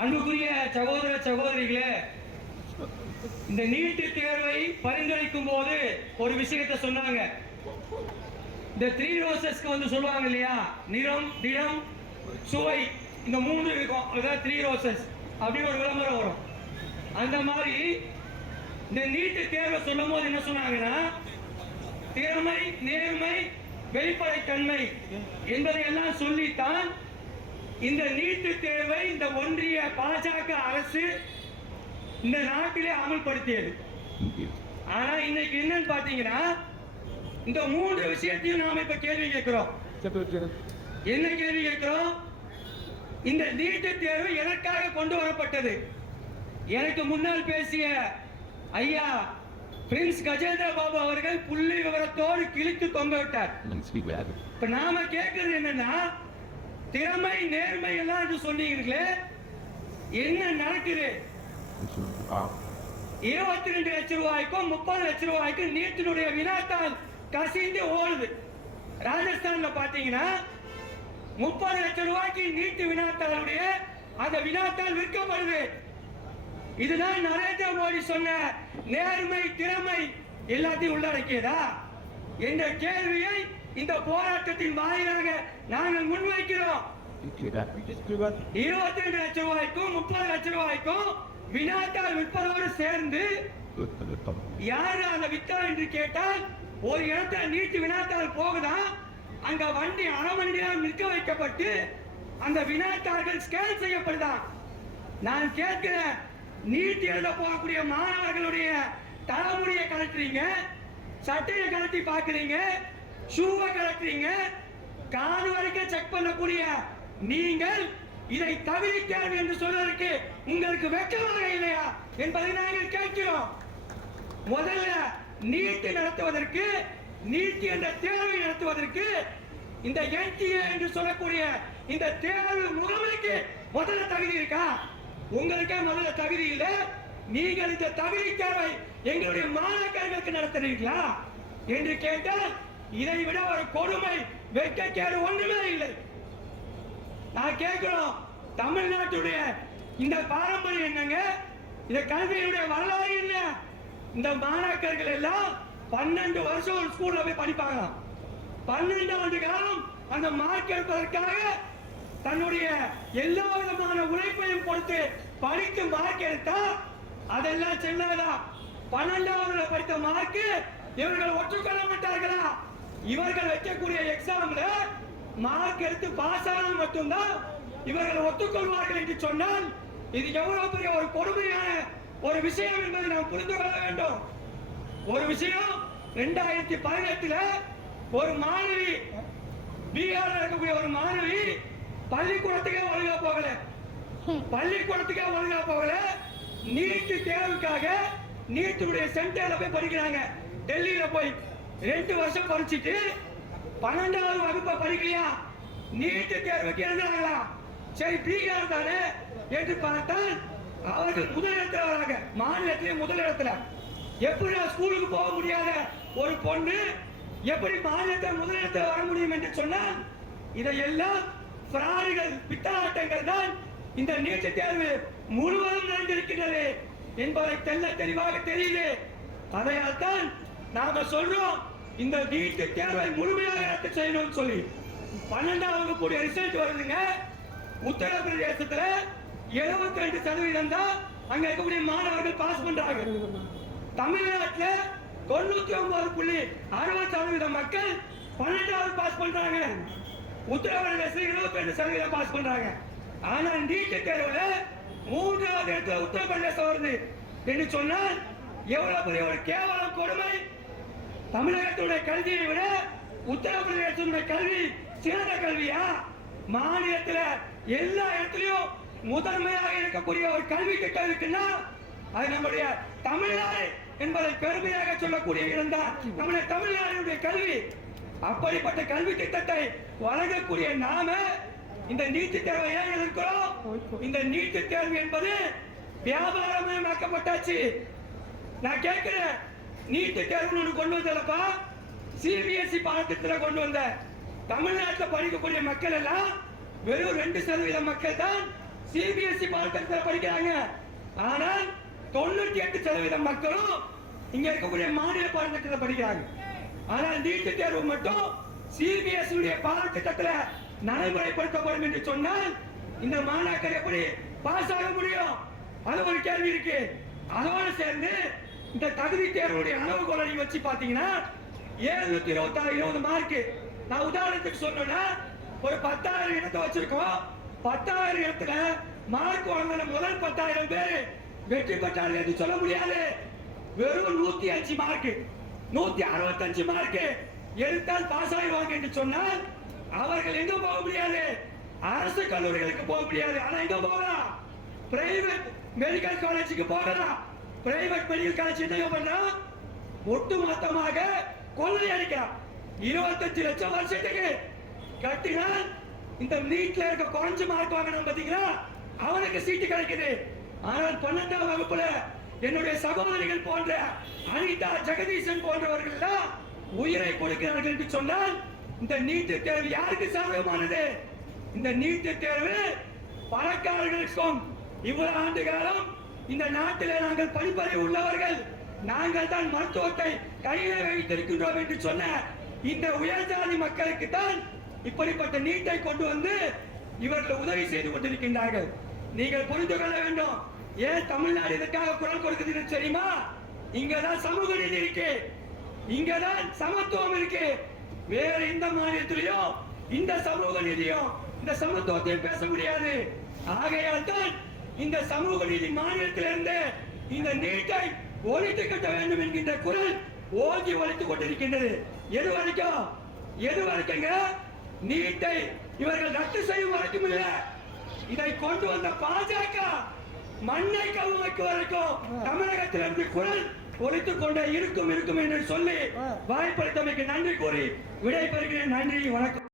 அன்புக்குரிய சகோதர சகோதரிகளே, இந்த நீட் தேர்வை பரிந்துரைக்கும் போது ஒரு விஷயத்தை சொன்னாங்க. இந்த 3 ரோசஸ்க்கு வந்து சொல்லுவாங்க இல்லையா, நிறம், திடம், சுவை, இந்த 3 இருக்கும். அதான் 3 ரோசஸ் அப்படின்னு ஒரு விளம்பரம் வரும். அந்த மாதிரி இந்த நீட் தேர்வை சொல்லும் போது என்ன சொன்னாங்கன்னா, திறமை, நேர்மை, வெளிப்படைத்தன்மை என்பதை எல்லாம் சொல்லித்தான் இந்த நீட் தேர்வை இந்த ஒன்றிய பாஜக அரசு இந்த நாட்டிலே அமல்படுத்தியது. ஆனா இன்னைக்கு என்னன்னு பாத்தீங்கன்னா, இந்த 3 விஷயத்தையும் நாம இப்ப கேள்வி கேட்கிறோம். என்ன கேள்வி கேட்கிறோம்? இந்த நீட் தேர்வு எதற்காக கொண்டு வரப்பட்டது? எனக்கு முன்னால் பேசிய ஐயா பிரின்ஸ் கஜேந்திர பாபு அவர்கள் புள்ளி விவரத்தோடு கிழித்து தொங்க விட்டார். இப்ப நாம கேட்கிறது என்னன்னா, திறமை, நேர்மை எல்லாம் என்று சொன்னீங்களே, என்ன நடக்குது? 22 லட்சம் ரூபாய்க்கும் 30 லட்சம் ரூபாய்க்கும் நீட்டினுடைய வினாத்தாள் கசிந்து ஓடுது. ராஜஸ்தான்ல பாத்தீங்கன்னா 30 லட்சம் ரூபாய்க்கு நீட்டு வினாத்தாளுடைய அந்த வினாத்தாள் விற்கப்படுது. இதுதான் நரேந்திர மோடி சொன்ன நேர்மை, திறமை எல்லாத்தையும் உள்ளடக்கியதா என்ற கேள்வியை இந்த போராட்டத்தின் வாயிலாக நாங்கள் முன்வைக்கிறோம். 22 லட்சம் ரூபாய்க்கும் 30 லட்சம் ரூபாய்க்கும் வினாத்தாள் விற்பதோடு சேர்ந்து யாரு அந்த வித்தா என்று கேட்டால், ஒரு இடத்துல நீட்டு வினாத்தாள் போகுதா, அங்க வண்டி அரை மணி நேரம் நிற்க வைக்கப்பட்டு அந்த வினாத்தாள்கள் ஸ்கேன் செய்யப்படுதான். நான் கேட்கிறேன், நீட் எழுத போகக்கூடிய மாணவர்களுடைய தலைமுடியை கலட்டுறீங்க, சட்டையை கலட்டி பாக்குறீங்க, ஷூவை கலட்டுறீங்க, காது வரைக்கும் செக் பண்ணக்கூடிய நீங்கள் இதை தவிர்க்க என்று சொல்வதற்கு உங்களுக்கு வெட்கமாக இல்லையா என்பதை நாங்கள் கேட்கிறோம். முதல்ல நீட் நடத்துவதற்கு, நீட் என்ற தேர்வை நடத்துவதற்கு இந்த NTA என்று சொல்லக்கூடிய இந்த தேர்வு முகமைக்கு முதல்ல தகுதி இருக்கா? உங்களுக்கே முதல்ல தகுதி இல்லை. நீங்கள் இந்த தகுதி தேர்வை எங்களுடைய மாணவர்களுக்கு நடத்துறீங்களா என்று கேட்டால், இதை விட ஒரு கொடுமை, வெட்கக்கேடு ஒன்றுமே இல்லை. நான் கேட்கிறோம், தமிழ்நாட்டுடைய இந்த பாரம்பரியம் என்னங்க? இந்த கல்வியுடைய வரலாறு என்ன? இந்த மாணாக்கர்கள் எல்லாம் 12 வருஷம் ஒரு ஸ்கூல்ல போய் படிப்பாங்க. 12 ஆண்டு காலம் அந்த மார்க் எடுப்பதற்காக தன்னுடைய எல்லா விதமான உழைப்பையும் கொடுத்து படித்து மார்க் எடுத்தா அதெல்லாம் செல்லாதா? 12வது படித்த மார்க் இவர்கள் ஒற்றுக்கொள்ள மாட்டார்களா? இவர்கள் வைக்கக்கூடிய எக்ஸாம்ல மார்க் எடுத்து பாஸ் ஆனால் மட்டும்தான் இவர்கள் ஒத்துக்கொள்வார்கள் என்று சொன்னால், இது எவ்வளவு பெரிய ஒரு கொடுமையான ஒரு விஷயம் என்பதை நாம் புரிந்து கொள்ள வேண்டும். ஒரு விஷயம், 2018 ஒரு மாணவி, பீகார் இருக்கக்கூடிய ஒரு மாணவி பள்ளிக்கூடத்துக்கே ஒழுங்கா போகல, நீட் தேர்வுக்காக நீட்டுடைய சென்டர்ல போய் படிக்கிறாங்க. டெல்லியில போய் 2 வருஷம் படிச்சுட்டு 12வது வகுப்பை படிக்கலையா, நீட் தேர்வுக்கு எழுதுறாங்களா? சரி, பீகார் தானே என்று பார்த்தால் அவர்கள் முதலிடத்தில் வராங்க, மாநிலத்திலே முதலிடத்துல. எப்படி ஸ்கூலுக்கு போக முடியாத ஒரு பொண்ணு எப்படி மாநிலத்தில் முதலிடத்தில் வர முடியும் என்று சொன்னால், இதையெல்லாம் பிராடுகள், பித்தலாட்டங்கள் தான் இந்த நீட் தேர்வு முழுவதும் நடந்திருக்கின்றது என்பதை தெளிவாக தெரியுது. அதையால் தான் நாம சொல்றோம், இந்த நீட் தேர்வை முழுமையாக ரத்து செய்யணும்னு சொல்லி. 12ஆம் வகுப்புடைய ரிசல்ட் வருதுங்க. உத்தரப்பிரதேசத்துல 72% தான் அங்க இருக்கக்கூடிய மாணவர்கள் பாஸ் பண்றாங்க. தமிழ்நாட்டில் 99.60% மக்கள் 12வது பாஸ் பண்றாங்க. உத்தரப்பிரதேசத்தில் 22% பாஸ் பண்றாங்க. ஆனா நீட் தேர்வுல 3வது இடத்துல உத்தரப்பிரதேசம் வருது என்று சொன்னால் எவ்வளவு பெரிய ஒரு கேவலம், கொடுமை! தமிழகத்துடைய கல்வியை விட உத்தரப்பிரதேசத்துடைய கல்வி சிறந்த கல்வியா? மாநிலத்தில் எல்லா இடத்திலையும் முதன்மையாக இருக்கக்கூடிய ஒரு கல்வி திட்டம் இருக்குன்னா அது நம்முடைய தமிழ்நாடு என்பதை பெருமையாக சொல்லக்கூடிய இடம் தான் நம்முடைய தமிழ்நாடுடைய கல்வி. அப்படிப்பட்ட கல்வி திட்டத்தை வழங்கக்கூடிய நாம இந்த நீட் தேர்வை ஏன் எதிர்க்கிறோம்? இந்த நீட் தேர்வு என்பது வியாபாரமயமாக்கப்பட்டாச்சு. நான் கேட்கிறேன், நீட் தேர்வு கொண்டு வந்தப்பா CBSE பாடத்திட்டத்தில் கொண்டு வந்த தமிழ்நாட்டில் படிக்கக்கூடிய மக்கள் எல்லாம் வெறும் 2% மக்கள் தான் சிபிஎஸ்இ பாடத்திட்டத்தில் படிக்கிறாங்க. ஆனால் 98% மக்களும் இங்க இருக்கக்கூடிய மாநில பாடத்திட்டத்தில் படிக்கிறாங்க. ஆனால் நீட் தேர்வு மட்டும் சிபிஎஸ்இ பாடத்திட்டத்தில் நடைமுறைப்படுத்தப்படும் என்று சொன்னால் இந்த மாணாக்கர் எப்படி பாஸ் ஆக முடியும்? அது ஒரு கேள்வி இருக்கு. அதோடு சேர்ந்து இந்த தகுதி தேர்வுடைய அளவுகோலை நீங்க வச்சு பாத்தீங்கன்னா 726 மார்க். நான் உதாரணத்துக்கு சொன்னா ஒரு 10,000 இடத்தை வச்சிருக்கோம். 10,000 இடத்துல மார்க் வாங்கின முதல் 10,000 பேர் வெற்றி பெற்றார்கள் என்று சொல்ல முடியாது. வெறும் 105 மார்க் 165 மார்க் எடுத்தால் பாஸ் ஆகிடுவாங்க என்று சொன்னால் அவர்கள் எங்க போக முடியாது? அரசு கல்லூரிகளுக்கு போக முடியாது. ஆனா எங்க போகலாம்? பிரைவேட் மெடிக்கல் காலேஜுக்கு போகலாம். பிரைவேட் மெடிக்கல் காலேஜ் என்ன பண்றான்? ஒட்டு மொத்தமாக கொள்ளை அடிக்கிறான். 25 லட்சம் வருஷத்துக்கு கட்டினால் இந்த நீட்ல இருக்க குறைஞ்ச மார்க் வாங்கணும் பாத்தீங்களா, அவனுக்கு சீட்டு கிடைக்குது. ஆனால் 12ஆம் வகுப்புல என்னுடைய சகோதரிகள் போன்ற அனிதா ஜெகதீசன் போன்றவர்கள் தான் உயிரை கொடுக்கிறார்கள் என்று சொன்னால் இந்த நீட் தேர்வு யாருக்கு சாதகமானது? இந்த நீட் தேர்வு பணக்காரர்களுக்கும். இவ்வளவு ஆண்டு காலம் இந்த நாட்டிலே நாங்கள் படிப்பறிவு உள்ளவர்கள், நாங்கள் தான் மருத்துவத்தை கையிலே வைத்திருக்கின்றோம் என்று சொன்ன இந்த உயர்ஜாதி மக்களுக்கு தான் இப்படிப்பட்ட நீட்டை கொண்டு வந்து இவர்கள் உதவி செய்து கொண்டிருக்கின்றார்கள். நீங்கள் புரிந்து கொள்ள வேண்டும். ஏன் தமிழ்நாடு இதற்காக குரல் கொடுக்குது தெரியுமா? இங்கதான் சமூக நீதி இருக்கு, இங்கதான் சமத்துவம் இருக்கு. வேற எந்த மாநிலத்திலையும் இந்த சமூக நீதியும் இந்த சமத்துவத்தையும் பேச முடியாது. ஆகையால் தான் இந்த சமூக நீதி மாநிலத்திலிருந்து இந்த நீட்டை ஒழித்து கட்ட வேண்டும் என்கின்ற குரல் ஓங்கி ஒழித்துக் கொண்டிருக்கின்றது. எது வரைக்குங்க? நீட்டை இவர்கள் ரத்து செய்யும் வரைக்கும் இல்ல, இதை கொண்டு வந்த பாஜக மண்ணை கவுமைக்கு வரைக்கும் தமிழகத்திலிருந்து குரல் ஒழித்துக் கொண்டே இருக்கும் என்று சொல்லி வாய்ப்பளித்தமைக்கு நன்றி கூறி விடைபெறுகிறேன். நன்றி, வணக்கம்.